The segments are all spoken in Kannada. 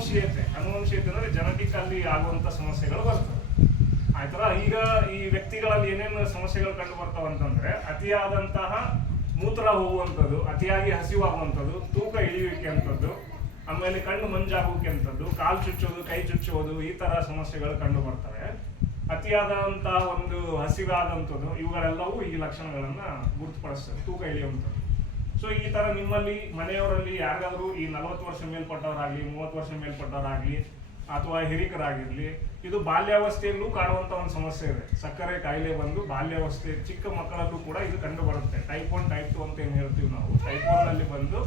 ಅನುವಂಶೀಯತೆ ಅಂದರೆ ಜೆನೆಟಿಕ್ ಅಲ್ಲಿ ಆಗುವಂತ ಸಮಸ್ಯೆಗಳು ಬರ್ತವೆ. ಆಯ್ತಲ್ಲ. ಈಗ ಈ ವ್ಯಕ್ತಿಗಳಲ್ಲಿ ಏನೇನು ಸಮಸ್ಯೆಗಳು ಕಂಡು ಬರ್ತಾವ ಅಂತಂದ್ರೆ ಅತಿಯಾದಂತಹ ಮೂತ್ರ ಹೋಗುವಂಥದ್ದು, ಅತಿಯಾಗಿ ಹಸಿವಾಗುವಂಥದ್ದು, ತೂಕ ಇಳಿಯುವಿಕೆ ಅಂತದ್ದು, ಆಮೇಲೆ ಕಣ್ಣು ಮಂಜಾಗುವಿಕೆ ಅಂತದ್ದು, ಕಾಲು ಚುಚ್ಚೋದು, ಕೈ ಚುಚ್ಚುವುದು, ಈ ತರ ಸಮಸ್ಯೆಗಳು ಕಂಡು ಬರ್ತವೆ. ಅತಿಯಾದಂತಹ ಒಂದು ಹಸಿವಾದಂಥದ್ದು, ಇವುಗಳೆಲ್ಲವೂ ಈ ಲಕ್ಷಣಗಳನ್ನ ಗುರುತುಪಡಿಸ್ತವೆ, ತೂಕ ಇಳಿಯುವಂಥದ್ದು. ಸೊ ಈ ತರ ನಿಮ್ಮಲ್ಲಿ ಮನೆಯವರಲ್ಲಿ ಯಾರಿಗಾದ್ರೂ ಈ 40 ವರ್ಷ ಮೇಲ್ಪಟ್ಟವರಾಗ್ಲಿ, 30 ವರ್ಷ ಮೇಲ್ಪಟ್ಟವರಾಗ್ಲಿ, ಅಥವಾ ಹಿರಿಕರಾಗಿರ್ಲಿ, ಇದು ಬಾಲ್ಯಾವಸ್ಥೆಯಲ್ಲೂ ಕಾಡುವಂತ ಒಂದು ಸಮಸ್ಯೆ ಇದೆ. ಸಕ್ಕರೆ ಕಾಯಿಲೆ ಬಂದು ಬಾಲ್ಯಾವಸ್ಥೆ ಚಿಕ್ಕ ಮಕ್ಕಳಲ್ಲೂ ಕೂಡ ಇದು ಕಂಡು ಬರುತ್ತೆ. ಟೈಪ್ 1 ಟೈಪ್ 2 ಅಂತ ಏನ್ ಹೇಳ್ತೀವಿ ನಾವು, ಟೈಪ್ 1 ನಲ್ಲಿ ಬಂದು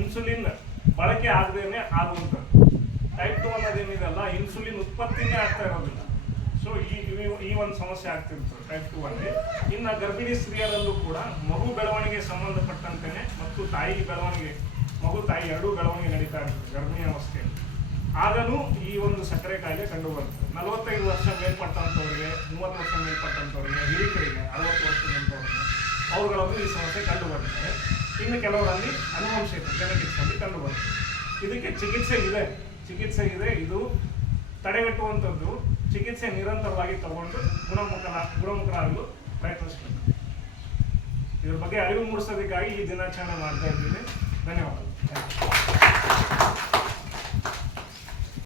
ಇನ್ಸುಲಿನ್ ಬಳಕೆ ಆಗದೇನೆ ಆಗುವಂಥದ್ದು. ಟೈಪ್ 2 ಅನ್ನೋದೇನಿದೆಲ್ಲ ಇನ್ಸುಲಿನ್ ಉತ್ಪತ್ತಿನೇ ಆಗ್ತಾ ಇರೋದಿಲ್ಲ. ಸೊ ಈ ಒಂದು ಸಮಸ್ಯೆ ಆಗ್ತಿರ್ತದೆ ಟೈಪ್ 2 ಅಲ್ಲಿ. ಇನ್ನು ಗರ್ಭಿಣಿ ಸ್ತ್ರೀಯರಲ್ಲೂ ಕೂಡ ಮಗು ಬೆಳವಣಿಗೆ ಸಂಬಂಧಪಟ್ಟಂತೆನೆ ಮತ್ತು ತಾಯಿ ಬೆಳವಣಿಗೆ, ಮಗು ತಾಯಿ ಎರಡೂ ಬೆಳವಣಿಗೆ ನಡೀತಾ ಇರ್ತದೆ ಗರ್ಭಿಣಿ ಅವಸ್ಥೆಯಲ್ಲಿ. ಆಗಲೂ ಈ ಒಂದು ಸಕ್ಕರೆ ಕಾಯಿಲೆ ಕಂಡು ಬರ್ತದೆ. 45 ವರ್ಷ ಮೇಲ್ಪಟ್ಟಂಥವ್ರಿಗೆ, 30 ವರ್ಷ ಮೇಲ್ಪಟ್ಟಂಥವ್ರಿಗೆ, ಹಿರಿಕರಿಗೆ, 60 ವರ್ಷ ಮೇಲ್ಪಟ್ಟವ್ರಿಗೆ, ಅವುಗಳಲ್ಲೂ ಈ ಸಮಸ್ಯೆ ಕಂಡು ಬರ್ತದೆ. ಇನ್ನು ಕೆಲವರಲ್ಲಿ ಅನುವಂಶೀಯತೆ ಜೆನೆಟಿಕ್ಸ್ ಅಲ್ಲಿ ಕಂಡು ಬರ್ತದೆ. ಇದಕ್ಕೆ ಚಿಕಿತ್ಸೆ ಇದೆ. ಇದು ತಡೆಗಟ್ಟುವಂಥದ್ದು. ಚಿಕಿತ್ಸೆ ನಿರಂತರವಾಗಿ ತಗೊಂಡು ಗುಣಮುಖರಾಗಲು ಪ್ರಯತ್ನಿಸಬೇಕು. ಇದ್ರ ಬಗ್ಗೆ ಅರಿವು ಮೂಡಿಸೋದಕ್ಕಾಗಿ ಈ ದಿನಾಚರಣೆ ಮಾಡ್ತಾ ಇದ್ದೀನಿ. ಧನ್ಯವಾದ.